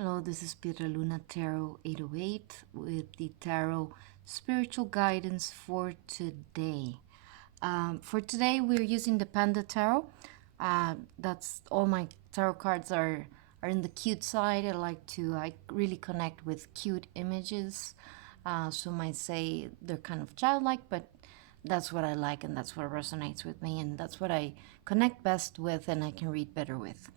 Hello, this is Pietra Luna Tarot 808 with the Tarot Spiritual Guidance for today. For today, we're using the Panda Tarot. That's all my tarot cards are in the cute side. I really connect with cute images. Some might say they're kind of childlike, but that's what I like and that's what resonates with me and that's what I connect best with and I can read better with.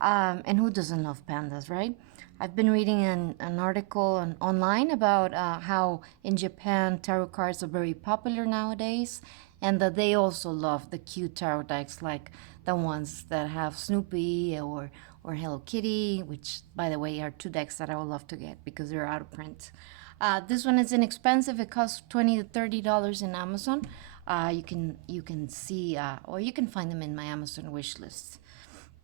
And who doesn't love pandas, right? I've been reading an article online about how in Japan tarot cards are very popular nowadays and that they also love the cute tarot decks like the ones that have Snoopy or Hello Kitty, which by the way are two decks that I would love to get because they're out of print. This one is inexpensive. It costs $20 to $30 in Amazon. You can see or you can find them in my Amazon wish list,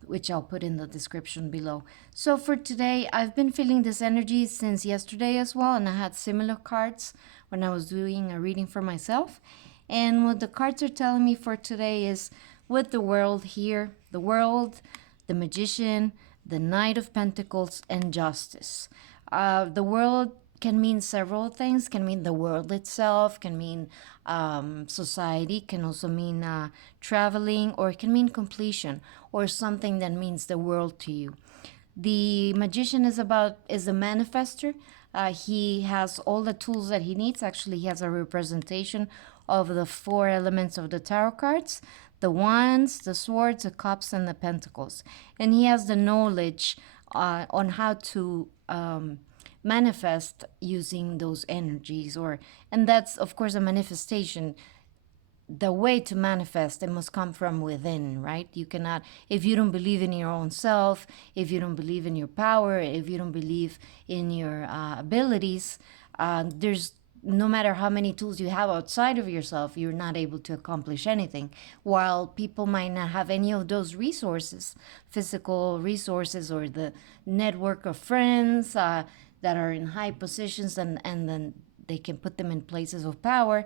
which I'll put in the description below. So for today, I've been feeling this energy since yesterday as well, and I had similar cards when I was doing a reading for myself. And what the cards are telling me for today is with the world here, the world, the magician, the Knight of Pentacles, and justice. The world can mean several things. Can mean the world itself, can mean society, can also mean traveling, or it can mean completion or something that means the world to you. The magician is a manifester. He has all the tools that he needs. Actually, he has a representation of the four elements of the tarot cards: the wands, the swords, the cups, and the pentacles. And he has the knowledge on how to manifest using those energies, and that's of course a manifestation. The way to manifest, it must come from within, right? You cannot, if you don't believe in your own self, if you don't believe in your power, if you don't believe in your abilities, there's no matter how many tools you have outside of yourself, you're not able to accomplish anything. While people might not have any of those resources, physical resources, or the network of friends that are in high positions, and then they can put them in places of power.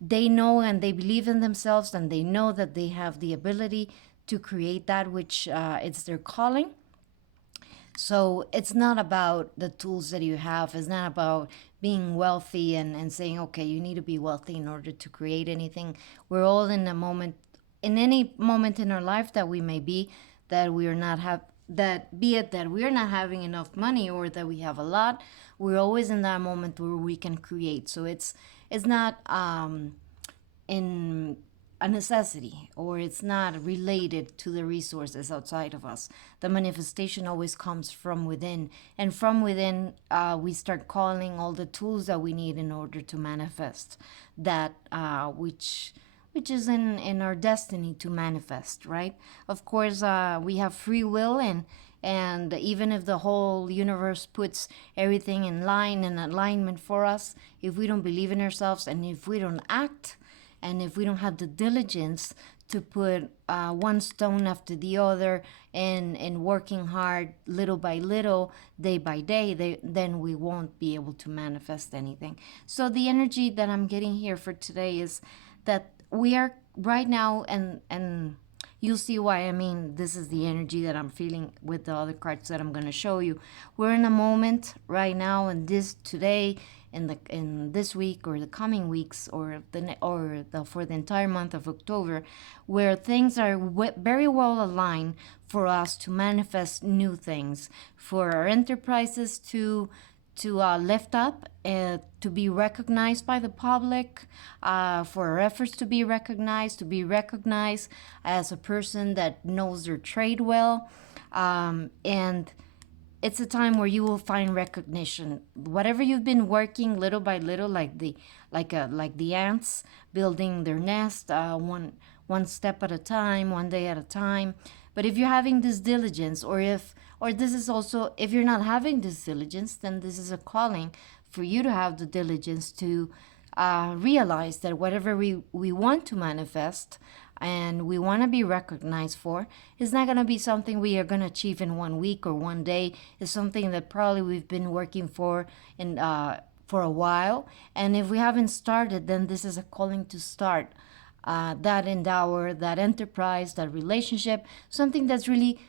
They know and they believe in themselves, and they know that they have the ability to create that which it's their calling. So it's not about the tools that you have. It's not about being wealthy and saying, okay, you need to be wealthy in order to create anything. We're all in a moment, in any moment in our life that we may be, that we are not have that, be it that we're not having enough money or that we have a lot, we're always in that moment where we can create. So it's not in a necessity, or it's not related to the resources outside of us. The manifestation always comes from within, and from within we start calling all the tools that we need in order to manifest that which is in our destiny to manifest, right? Of course, we have free will, and even if the whole universe puts everything in line and alignment for us, if we don't believe in ourselves and if we don't act, and if we don't have the diligence to put one stone after the other and working hard little by little, day by day, then we won't be able to manifest anything. So the energy that I'm getting here for today is that we are right now, and you'll see why. I mean, this is the energy that I'm feeling with the other cards that I'm going to show you. We're in a moment right now, and this today, in this week or the coming weeks, or for the entire month of October, where things are very well aligned for us to manifest new things, for our enterprises to lift up, to be recognized by the public, for our efforts to be recognized as a person that knows their trade well, and it's a time where you will find recognition. Whatever you've been working little by little, like the ants building their nest, one step at a time, one day at a time. But if you're having this diligence, or this is also, if you're not having this diligence, then this is a calling for you to have the diligence to realize that whatever we want to manifest and we want to be recognized for, is not going to be something we are going to achieve in 1 week or 1 day. It's something that probably we've been working for for a while. And if we haven't started, then this is a calling to start that endeavor, that enterprise, that relationship, something that's really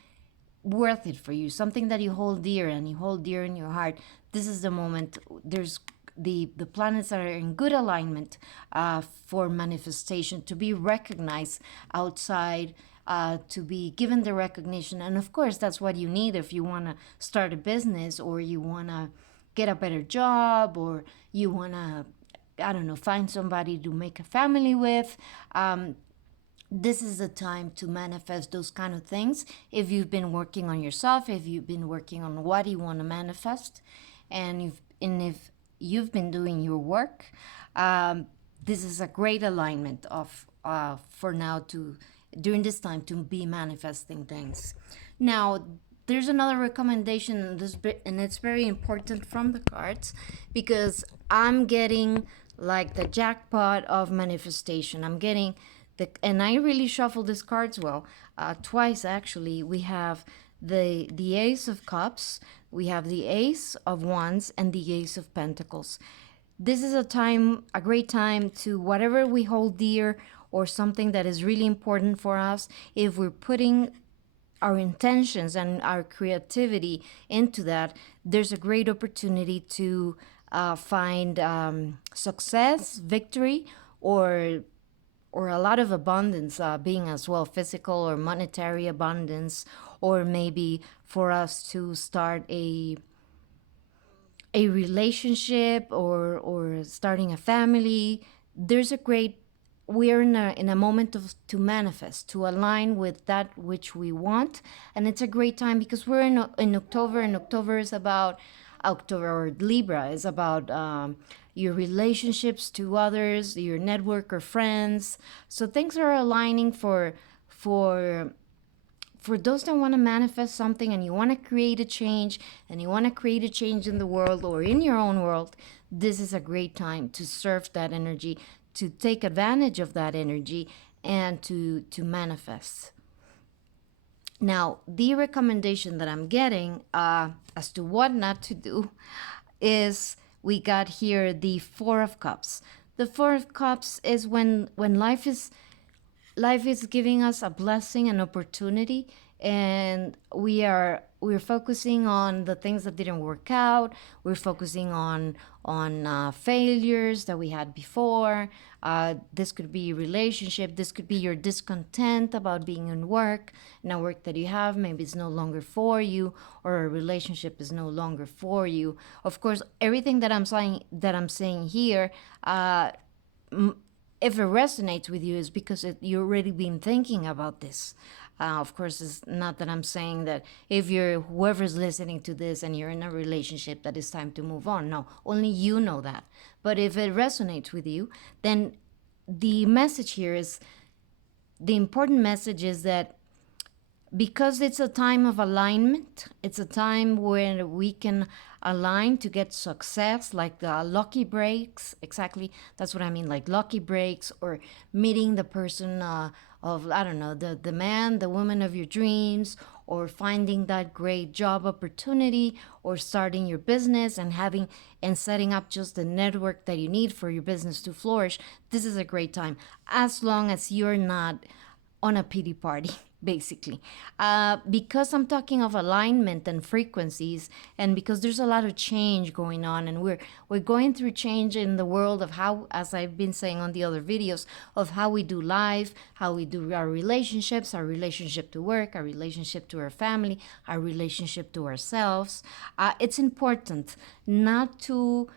worth it for you, something that you hold dear and you hold dear in your heart. This is the moment. There's the planets are in good alignment for manifestation, to be recognized outside, to be given the recognition. And of course, that's what you need if you want to start a business, or you want to get a better job, or you want to, I don't know, find somebody to make a family with. This is the time to manifest those kind of things. If you've been working on yourself, if you've been working on what you want to manifest, and if you've been doing your work, this is a great alignment of for now to during this time to be manifesting things. Now, there's another recommendation, and it's very important from the cards, because I'm getting like the jackpot of manifestation. I'm getting and I really shuffled these cards well, twice actually. We have the Ace of Cups, we have the Ace of Wands, and the Ace of Pentacles. This is a great time to whatever we hold dear, or something that is really important for us. If we're putting our intentions and our creativity into that, there's a great opportunity to find success, victory, or a lot of abundance, being as well physical or monetary abundance, or maybe for us to start a relationship, or starting a family. There's a great we're in a moment of to manifest, to align with that which we want. And it's a great time because we're in October, and October is about October, or Libra is about your relationships to others, your network or friends. So things are aligning for those that want to manifest something, and you want to create a change, and you want to create a change in the world or in your own world. This is a great time to surf that energy, to take advantage of that energy, and to manifest. Now, the recommendation that I'm getting as to what not to do is, we got here the Four of Cups. The Four of Cups is when life is giving us a blessing, an opportunity, and we're focusing on the things that didn't work out. We're focusing on failures that we had before. This could be relationship. This could be your discontent about being in work, and a work that you have maybe it's no longer for you, or a relationship is no longer for you. Of course, everything that I'm saying here, if it resonates with you, is because you've already been thinking about this. Of course, it's not that I'm saying that if you're whoever's listening to this and you're in a relationship that it's time to move on. No, only you know that. But if it resonates with you, then the message here is, the important message is that because it's a time of alignment, it's a time where we can align to get success, like the lucky breaks. Exactly, that's what I mean, like lucky breaks, or meeting the person of, I don't know, the man, the woman of your dreams, or finding that great job opportunity, or starting your business and setting up just the network that you need for your business to flourish. This is a great time, as long as you're not on a pity party, basically. Because I'm talking of alignment and frequencies, and because there's a lot of change going on, and we're going through change in the world of how, as I've been saying on the other videos, of how we do life, how we do our relationships, our relationship to work, our relationship to our family, our relationship to ourselves. It's important not to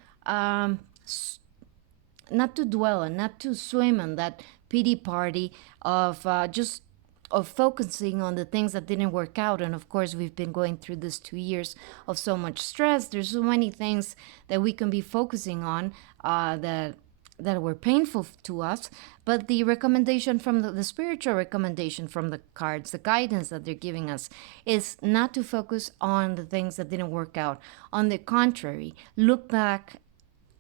dwell and not to swim in that pity party of just of focusing on the things that didn't work out. And of course, we've been going through this 2 years of so much stress. There's so many things that we can be focusing on that were painful to us. But the recommendation from the spiritual recommendation from the cards, the guidance that they're giving us, is not to focus on the things that didn't work out. On the contrary, look back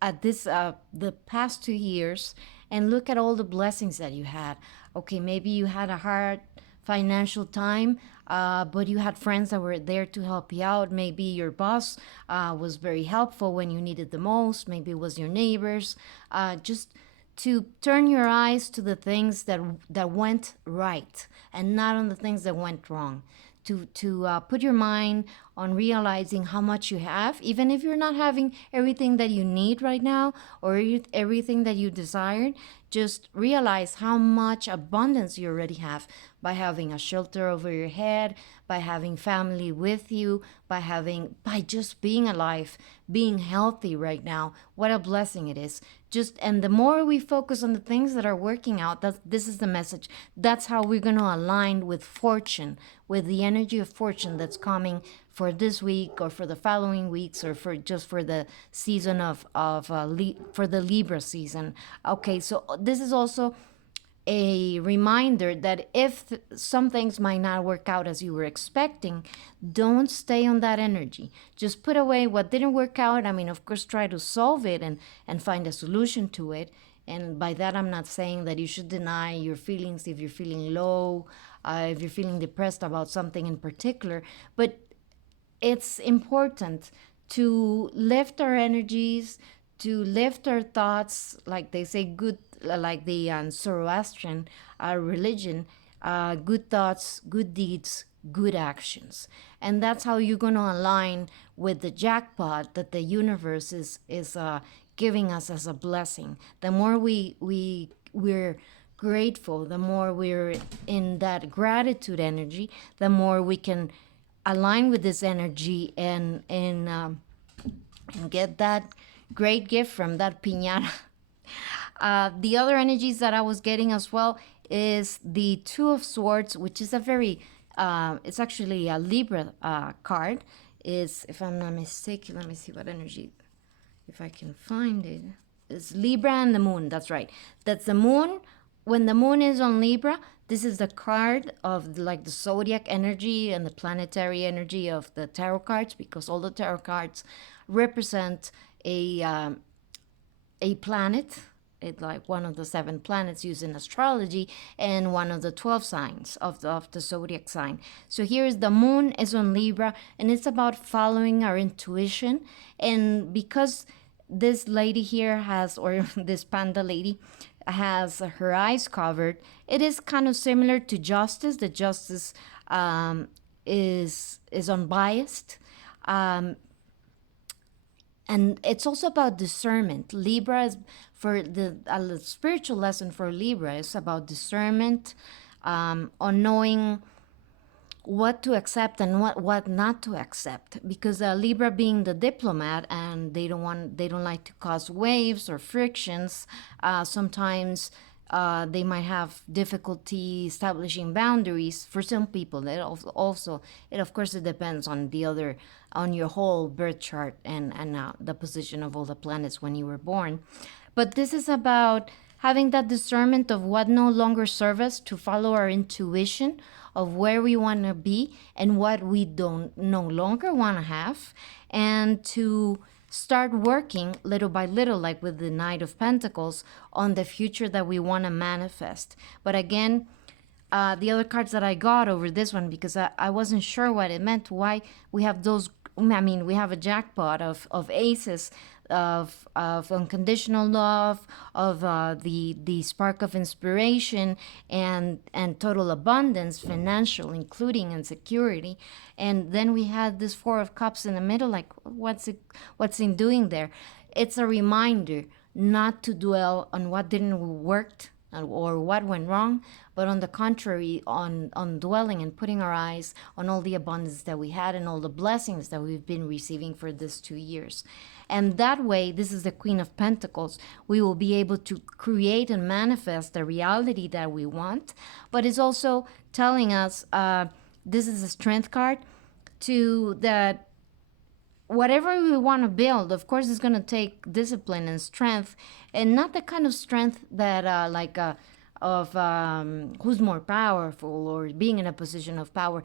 at this the past 2 years, and look at all the blessings that you had. Okay, maybe you had a hard financial time, but you had friends that were there to help you out. Maybe your boss was very helpful when you needed the most. Maybe it was your neighbors. Just to turn your eyes to the things that went right, and not on the things that went wrong. to put your mind on realizing how much you have, even if you're not having everything that you need right now or everything that you desired. Just realize how much abundance you already have by having a shelter over your head, by having family with you, by just being alive, being healthy right now. What a blessing it is. And the more we focus on the things that are working out, this is the message. That's how we're going to align with fortune, with the energy of fortune that's coming for this week or for the following weeks, or for the season for the Libra season. Okay, so this is also a reminder that if some things might not work out as you were expecting, don't stay on that energy. Just put away what didn't work out. I mean, of course, try to solve it and find a solution to it. And by that, I'm not saying that you should deny your feelings if you're feeling low, if you're feeling depressed about something in particular. But it's important to lift our energies, to lift our thoughts, like they say, good, like the Zoroastrian religion, good thoughts, good deeds, good actions. And that's how you're going to align with the jackpot that the universe is giving us as a blessing. The more we're grateful, the more we're in that gratitude energy, the more we can align with this energy and get that great gift from that piñata. The other energies that I was getting as well is the Two of Swords, which is it's actually a Libra card. If I'm not mistaken, let me see what energy, if I can find it. It's Libra and the Moon, that's right. That's the Moon. When the Moon is on Libra, this is the card of like the zodiac energy and the planetary energy of the tarot cards, because all the tarot cards represent a planet. It's like one of the 7 planets used in astrology and one of the 12 signs of the zodiac sign. So here's the Moon is on Libra, and it's about following our intuition. And because this lady here or this panda lady has her eyes covered, it is kind of similar to Justice. The Justice is unbiased. And it's also about discernment. Libra is for the spiritual lesson for Libra is about discernment, on knowing what to accept and what not to accept. Because Libra being the diplomat, and they don't like to cause waves or frictions. Sometimes they might have difficulty establishing boundaries for some people. It of course it depends on your whole birth chart and the position of all the planets when you were born. But this is about having that discernment of what no longer serves us, to follow our intuition of where we want to be and what we don't no longer want to have, and to start working little by little, like with the Knight of Pentacles, on the future that we want to manifest. But again, the other cards that I got over this one, because I wasn't sure what it meant, why we have those. I mean, we have a jackpot of aces, of unconditional love, of the spark of inspiration, and total abundance, financial, including, and security. And then we had this Four of Cups in the middle. Like, what's in doing there? It's a reminder not to dwell on what didn't work or what went wrong, but on the contrary, on dwelling and putting our eyes on all the abundance that we had and all the blessings that we've been receiving for this 2 years. And that way, this is the Queen of Pentacles, we will be able to create and manifest the reality that we want. But it's also telling us, this is a Strength card, to that whatever we want to build, of course, it's going to take discipline and strength, and not the kind of strength that who's more powerful or being in a position of power.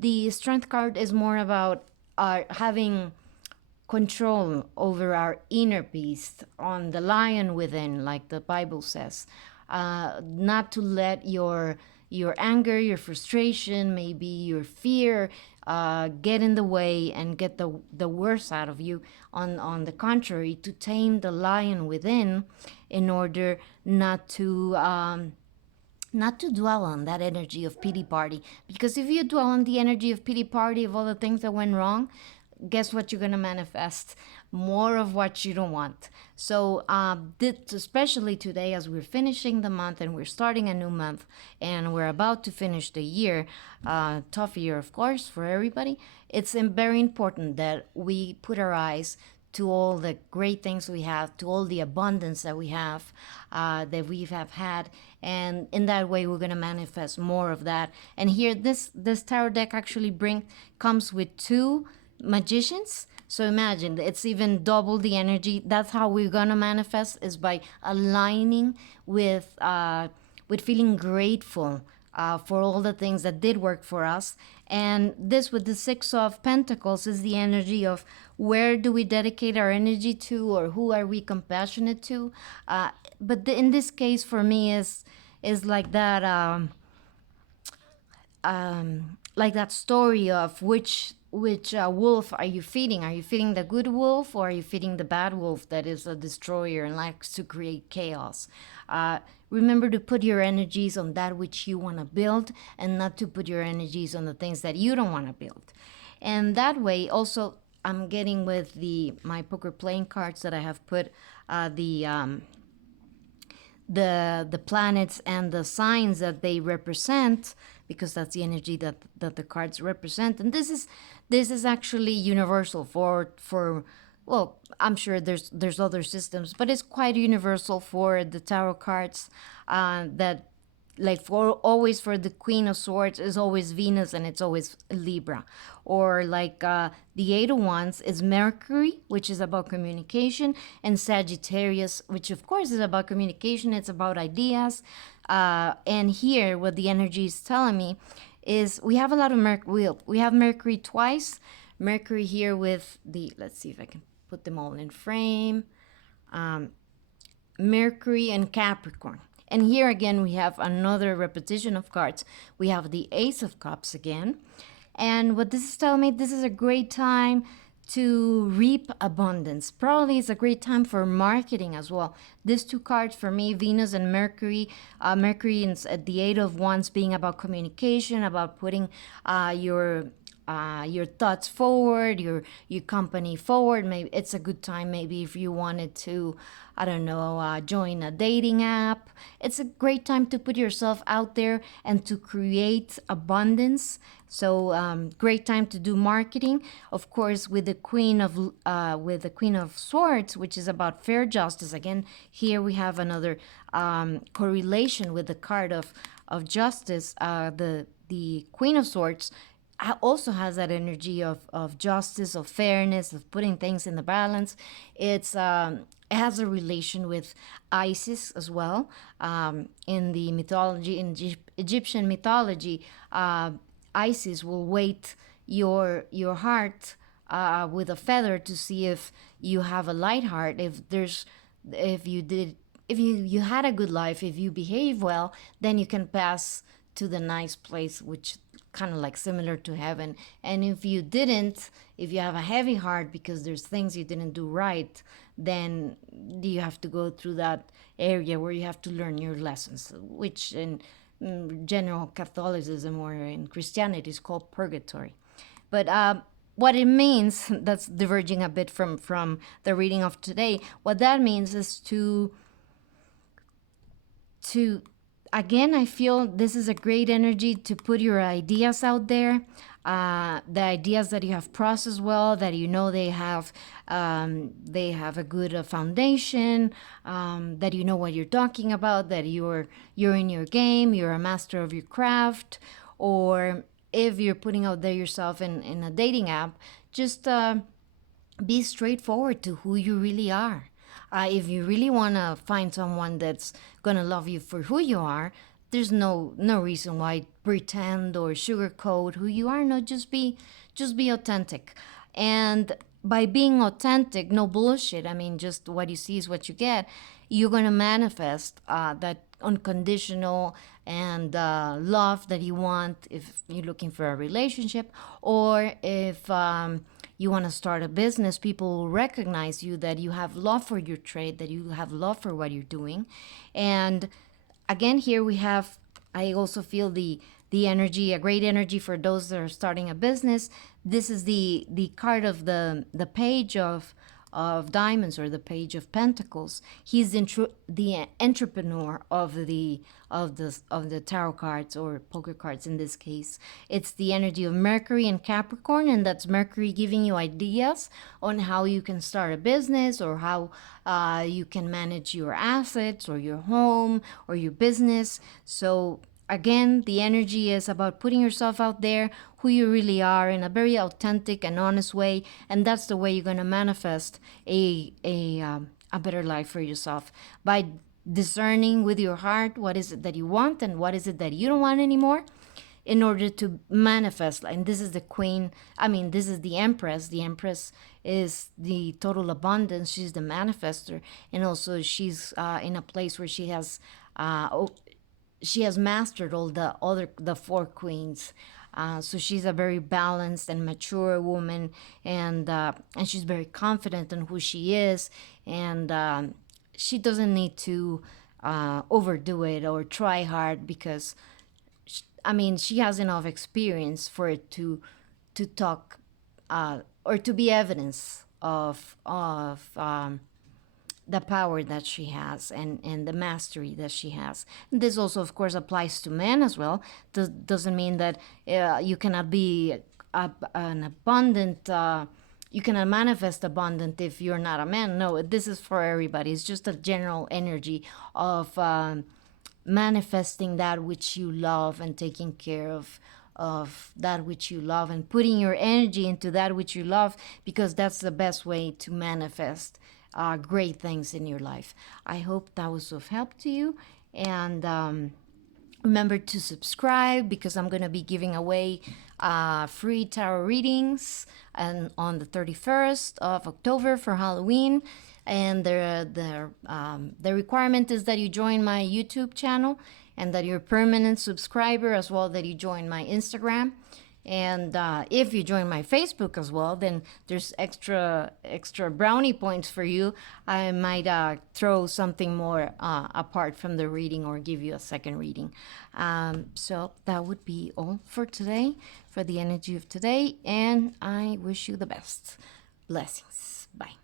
The Strength card is more about having control over our inner beast, on the lion within, like the Bible says. Not to let your anger, your frustration, maybe your fear get in the way and get the worst out of you. On the contrary, to tame the lion within, in order not to not to dwell on that energy of pity party, because if you dwell on the energy of pity party of all the things that went wrong, guess what, you're going to manifest more of what you don't want. So especially today, as we're finishing the month and we're starting a new month and we're about to finish the year, tough year of course for everybody, it's very important that we put our eyes to all the great things we have, to all the abundance that we have, that we have had, and in that way we're going to manifest more of that. And here, this tarot deck actually comes with two magicians. So imagine, it's even double the energy. That's how we're going to manifest, is by aligning with feeling grateful for all the things that did work for us. And this, with the Six of Pentacles, is the energy of where do we dedicate our energy to, or who are we compassionate to. But in this case, for me, is like that. Like that story of which wolf are you feeding? Are you feeding the good wolf, or are you feeding the bad wolf that is a destroyer and likes to create chaos? Remember to put your energies on that which you want to build, and not to put your energies on the things that you don't want to build. And that way, also, I'm getting with my poker playing cards that I have put the planets and the signs that they represent, because that's the energy that the cards represent. And this is actually universal for well, I'm sure there's other systems, but it's quite universal for the tarot cards, that, like, for the Queen of Swords is always Venus, and it's always Libra. Or like the Eight of Wands is Mercury, which is about communication, and Sagittarius, which of course is about communication. It's about ideas. And here, what the energy is telling me is we have a lot of Mercury. We have Mercury twice. Mercury here with let's see if I can put them all in frame. Mercury and Capricorn. And here again, we have another repetition of cards. We have the Ace of Cups again. And what this is telling me, this is a great time to reap abundance. Probably it's a great time for marketing as well. These two cards for me, Venus and Mercury. Mercury at the Eight of Wands being about communication, about putting your thoughts forward, your company forward. Maybe it's a good time, maybe if you wanted to, I don't know, join a dating app. It's a great time to put yourself out there and to create abundance. So great time to do marketing. Of course, with the Queen of Swords, which is about fair justice. Again, here we have another correlation with the card of justice. The Queen of Swords also has that energy of justice, of fairness, of putting things in the balance. It has a relation with Isis as well. In the mythology, in Egyptian mythology, Isis will weight your heart with a feather to see if you have a light heart. If you had a good life, if you behave well, then you can pass to the nice place, which kind of like similar to heaven. And if you didn't, if you have a heavy heart because there's things you didn't do right, then you have to go through that area where you have to learn your lessons, which in general Catholicism or in Christianity is called purgatory. But what it means, that's diverging a bit from the reading of today, what that means is to again, I feel this is a great energy to put your ideas out there, the ideas that you have processed well, that you know they have a good foundation, that you know what you're talking about, that you're in your game, you're a master of your craft. Or if you're putting out there yourself in a dating app, just be straightforward to who you really are. If you really want to find someone that's gonna love you for who you are, there's no reason why pretend or sugarcoat who you are. No, just be authentic. And by being authentic, no bullshit. I mean, just what you see is what you get. You're gonna manifest that unconditional and love that you want if you're looking for a relationship, or if you want to start a business. People will recognize you, that you have love for your trade, that you have love for what you're doing. And again, here we have I also feel the energy, a great energy for those that are starting a business. This is the card of the page of diamonds, or the page of pentacles. He's the entrepreneur of the tarot cards, or poker cards in this case. It's the energy of Mercury and Capricorn, and that's Mercury giving you ideas on how you can start a business, or how you can manage your assets, or your home, or your business. So again, the energy is about putting yourself out there, who you really are, in a very authentic and honest way, and that's the way you're going to manifest a better life for yourself, by discerning with your heart what is it that you want and what is it that you don't want anymore, in order to manifest. And this is the queen, I mean, this is the empress. The empress is the total abundance. She's the manifester, and also she's in a place where she has mastered all the four queens. So she's a very balanced and mature woman, and she's very confident in who she is, and she doesn't need to overdo it or try hard, because she has enough experience for it to talk, or to be evidence of the power that she has, and the mastery that she has. And this also, of course, applies to men as well. Doesn't mean that you cannot be an abundant, you cannot manifest abundant if you're not a man. No, this is for everybody. It's just a general energy of manifesting that which you love, and taking care of that which you love, and putting your energy into that which you love, because that's the best way to manifest great things in your life. I hope that was of help to you, and remember to subscribe, because I'm going to be giving away free tarot readings and on the 31st of October for Halloween. And the requirement is that you join my YouTube channel, and that you're a permanent subscriber, as well that you join my Instagram. And if you join my Facebook as well, then there's extra brownie points for you. I might throw something more apart from the reading, or give you a second reading. So that would be all for today, for the energy of today. And I wish you the best. Blessings. Bye.